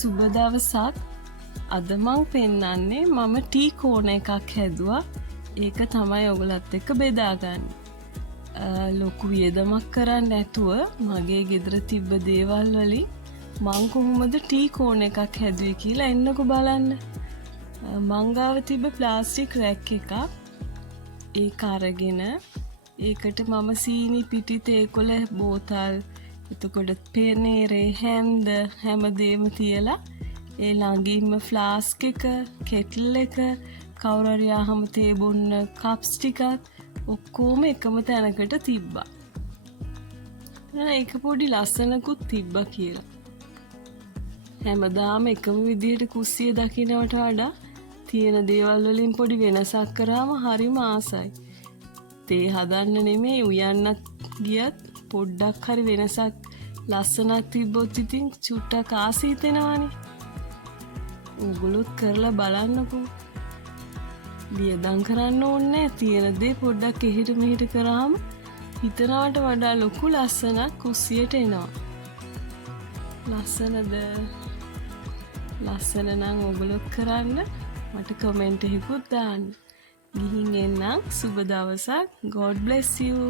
සුබ දවසක්. අද මං පෙන්නන්නේ මම ටී කෝන එකක් හැදුවා. ඒක තමයි ඔයගලත් එක්ක බෙදාගන්නේ. ලොකු වියදමක් කරන්න නැතුව මගේ ගෙදර තිබ්බ දේවල් වලින් මං කොහොමද ටී කෝන එකක් හැදුවේ කියලා එන්නකෝ බලන්න. මං ගාව තිබ්බ ප්ලාස්ටික් රැක් එකක්. ඒක අරගෙන ඒකට මම සීනි පිටි තේකොළ බෝතල් එතකොට පෙනේරේ හැන්ද හැමදේම තියලා ඒ ළඟින්ම ෆ්ලාස්ක් එක කෙටල් එක කවුරු හරි ආවම තේ බොන්න කප්ස් ටිකක් ඔක්කොම එකම තැනකට තිබ්බා. ඒක පොඩි ලස්සනකුත් තිබ්බා කියලා. හැමදාම එකම විදිහට කුස්සිය දකින්නට වඩා තියෙන දේවල් වලින් පොඩි වෙනසක් කරාම හරිම ආසයි. තේ හදන්න නෙමෙයි උයන්නත් ගියත් පොඩ්ඩක් හරි වෙනසක් ලස්සනක් තිබ්බොත් ඉතින් චුට්ටක් ආස හිතෙනවනේ. ඕගොල්ලොත් කරලා බලන්නකෝ. වියදම් කරන්න ඕනේ තියෙන දේ පොඩ්ඩක් එහෙට මෙහෙට කරාම හිතනවට වඩා ලොකු ලස්සනක් කුස්සියට එනවා. ලස්සනද? ලස්සන නම් ඕගොල්ලොත් කරන්න මට කමෙන්ට් එකකුත් දාන්න. ගිහින් එන්නම්. සුබ දවසක්. God bless you.